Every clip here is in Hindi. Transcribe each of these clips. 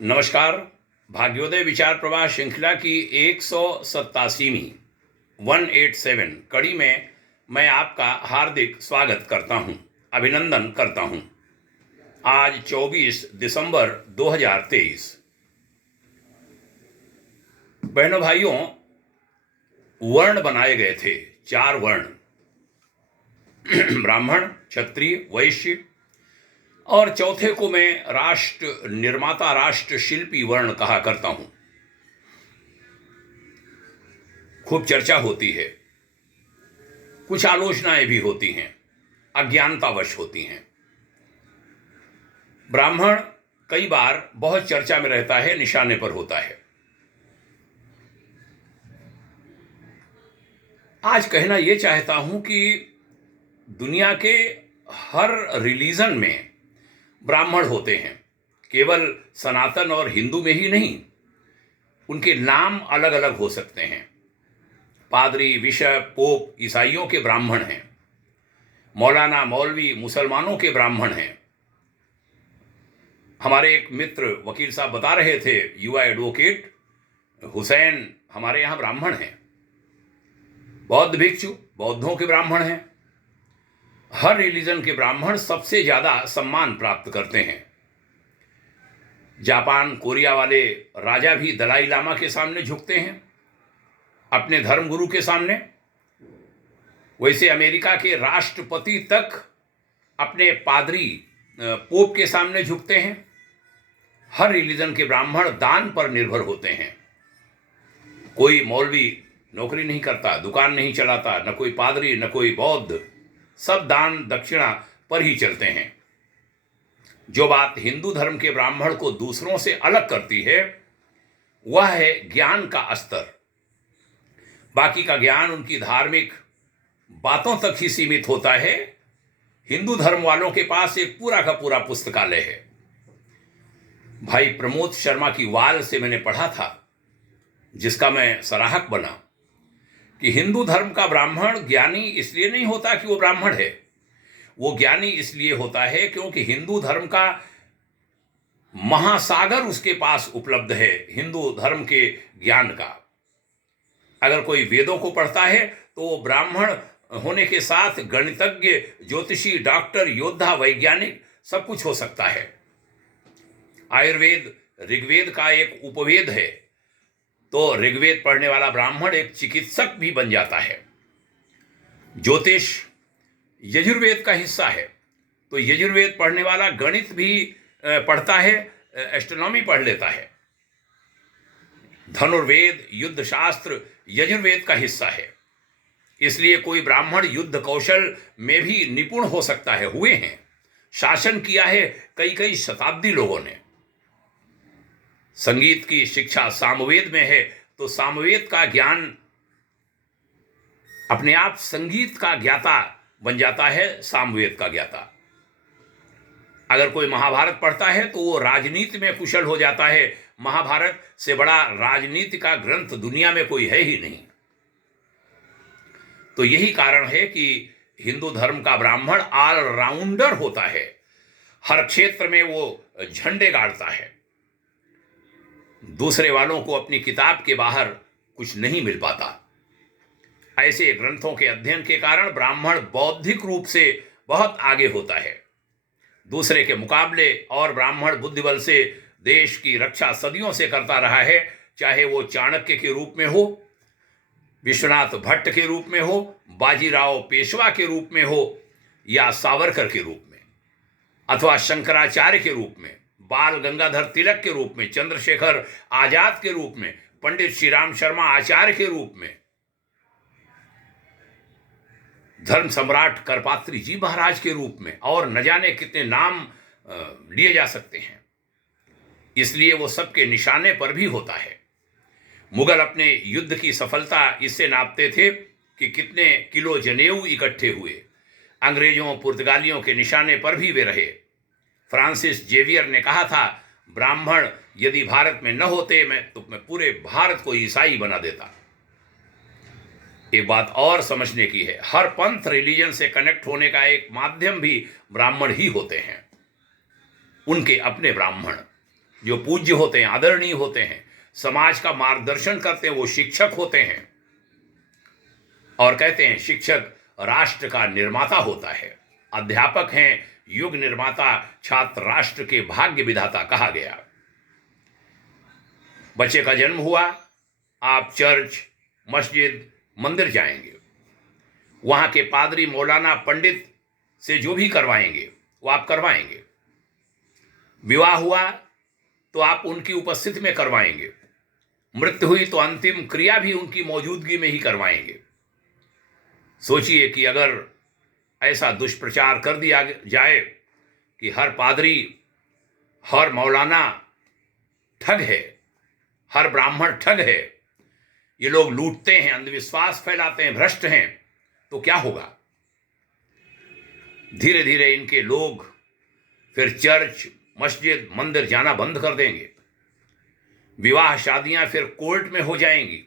नमस्कार। भाग्योदय विचार प्रवाह श्रृंखला की 187वीं 187 कड़ी में मैं आपका हार्दिक स्वागत करता हूं, अभिनंदन करता हूं। आज 24 दिसंबर 2023। बहनों भाइयों, वर्ण बनाए गए थे, 4 वर्ण ब्राह्मण, क्षत्रिय, वैश्य और चौथे को मैं राष्ट्र निर्माता, राष्ट्र शिल्पी वर्ण कहा करता हूं। खूब चर्चा होती है, कुछ आलोचनाएं भी होती हैं, अज्ञानतावश होती हैं। ब्राह्मण कई बार बहुत चर्चा में रहता है, निशाने पर होता है। आज कहना यह चाहता हूं कि दुनिया के हर रिलीजन में ब्राह्मण होते हैं, केवल सनातन और हिंदू में ही नहीं। उनके नाम अलग अलग हो सकते हैं। पादरी, बिशप, पोप ईसाइयों के ब्राह्मण हैं, मौलाना, मौलवी मुसलमानों के ब्राह्मण हैं। हमारे एक मित्र वकील साहब बता रहे थे, युवा एडवोकेट हुसैन हमारे यहाँ ब्राह्मण हैं। बौद्ध भिक्षु बौद्धों के ब्राह्मण हैं। हर रिलीजन के ब्राह्मण सबसे ज्यादा सम्मान प्राप्त करते हैं। जापान, कोरिया वाले राजा भी दलाई लामा के सामने झुकते हैं, अपने धर्मगुरु के सामने। वैसे अमेरिका के राष्ट्रपति तक अपने पादरी, पोप के सामने झुकते हैं। हर रिलीजन के ब्राह्मण दान पर निर्भर होते हैं। कोई मौलवी नौकरी नहीं करता, दुकान नहीं चलाता, न कोई पादरी, न कोई बौद्ध, सब दान दक्षिणा पर ही चलते हैं। जो बात हिंदू धर्म के ब्राह्मण को दूसरों से अलग करती है वह है ज्ञान का स्तर। बाकी का ज्ञान उनकी धार्मिक बातों तक ही सीमित होता है। हिंदू धर्म वालों के पास एक पूरा का पूरा पुस्तकालय है। भाई प्रमोद शर्मा की वाल से मैंने पढ़ा था, जिसका मैं सराहक बना, कि हिंदू धर्म का ब्राह्मण ज्ञानी इसलिए नहीं होता कि वो ब्राह्मण है। वो ज्ञानी इसलिए होता है क्योंकि हिंदू धर्म का महासागर उसके पास उपलब्ध है, हिंदू धर्म के ज्ञान का। अगर कोई वेदों को पढ़ता है तो वो ब्राह्मण होने के साथ गणितज्ञ, ज्योतिषी, डॉक्टर, योद्धा, वैज्ञानिक सब कुछ हो सकता है। आयुर्वेद ऋग्वेद का एक उपवेद है, तो ऋग्वेद पढ़ने वाला ब्राह्मण एक चिकित्सक भी बन जाता है। ज्योतिष यजुर्वेद का हिस्सा है, तो यजुर्वेद पढ़ने वाला गणित भी पढ़ता है, एस्ट्रोनॉमी पढ़ लेता है। धनुर्वेद, युद्ध शास्त्र यजुर्वेद का हिस्सा है। इसलिए कोई ब्राह्मण युद्ध कौशल में भी निपुण हो सकता है, हुए हैं, शासन किया है कई कई शताब्दी लोगों ने। संगीत की शिक्षा सामवेद में है, तो सामवेद का ज्ञान अपने आप संगीत का ज्ञाता बन जाता है, सामवेद का ज्ञाता। अगर कोई महाभारत पढ़ता है तो वो राजनीति में कुशल हो जाता है। महाभारत से बड़ा राजनीति का ग्रंथ दुनिया में कोई है ही नहीं। तो यही कारण है कि हिंदू धर्म का ब्राह्मण ऑलराउंडर होता है। हर क्षेत्र में वो झंडे गाड़ता है। दूसरे वालों को अपनी किताब के बाहर कुछ नहीं मिल पाता। ऐसे ग्रंथों के अध्ययन के कारण ब्राह्मण बौद्धिक रूप से बहुत आगे होता है दूसरे के मुकाबले, और ब्राह्मण बुद्धिबल से देश की रक्षा सदियों से करता रहा है, चाहे वो चाणक्य के रूप में हो, विश्वनाथ भट्ट के रूप में हो, बाजीराव पेशवा के रूप में हो, या सावरकर के रूप में, अथवा शंकराचार्य के रूप में, बाल गंगाधर तिलक के रूप में, चंद्रशेखर आजाद के रूप में, पंडित श्री राम शर्मा आचार्य के रूप में, धर्म सम्राट करपात्री जी महाराज के रूप में, और न जाने कितने नाम लिए जा सकते हैं। इसलिए वो सबके निशाने पर भी होता है। मुगल अपने युद्ध की सफलता इससे नापते थे कि कितने किलो जनेऊ इकट्ठे हुए। अंग्रेजों, पुर्तगालियों के निशाने पर भी वे रहे। फ्रांसिस जेवियर ने कहा था, ब्राह्मण यदि भारत में न होते तो मैं पूरे भारत को ईसाई बना देता। एक बात और समझने की है, हर पंथ रिलीजन से कनेक्ट होने का एक माध्यम भी ब्राह्मण ही होते हैं, उनके अपने ब्राह्मण। जो पूज्य होते हैं, आदरणीय होते हैं, समाज का मार्गदर्शन करते हैं, वो शिक्षक होते हैं। और कहते हैं शिक्षक राष्ट्र का निर्माता होता है। अध्यापक हैं युग निर्माता, छात्र राष्ट्र के भाग्य विधाता कहा गया। बच्चे का जन्म हुआ, आप चर्च, मस्जिद, मंदिर जाएंगे, वहां के पादरी, मौलाना, पंडित से जो भी करवाएंगे वो आप करवाएंगे। विवाह हुआ तो आप उनकी उपस्थिति में करवाएंगे। मृत्यु हुई तो अंतिम क्रिया भी उनकी मौजूदगी में ही करवाएंगे। सोचिए कि अगर ऐसा दुष्प्रचार कर दिया जाए कि हर पादरी, हर मौलाना ठग है, हर ब्राह्मण ठग है, ये लोग लूटते हैं, अंधविश्वास फैलाते हैं, भ्रष्ट हैं, तो क्या होगा? धीरे धीरे इनके लोग फिर चर्च, मस्जिद, मंदिर जाना बंद कर देंगे। विवाह शादियां फिर कोर्ट में हो जाएंगी।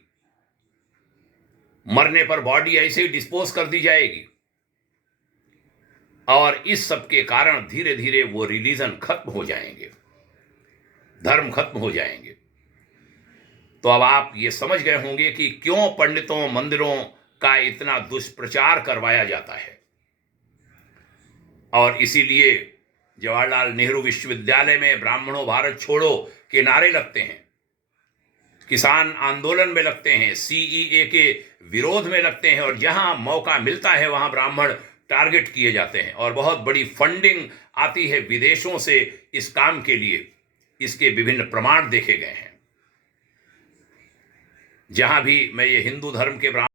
मरने पर बॉडी ऐसे ही डिस्पोज कर दी जाएगी। और इस सब के कारण धीरे धीरे वो रिलीजन खत्म हो जाएंगे, धर्म खत्म हो जाएंगे। तो अब आप ये समझ गए होंगे कि क्यों पंडितों, मंदिरों का इतना दुष्प्रचार करवाया जाता है। और इसीलिए जवाहरलाल नेहरू विश्वविद्यालय में ब्राह्मणों भारत छोड़ो के नारे लगते हैं, किसान आंदोलन में लगते हैं, सीईए के विरोध में लगते हैं, और जहां मौका मिलता है वहां ब्राह्मण टारगेट किए जाते हैं। और बहुत बड़ी फंडिंग आती है विदेशों से इस काम के लिए। इसके विभिन्न प्रमाण देखे गए हैं। जहां भी मैं ये हिंदू धर्म के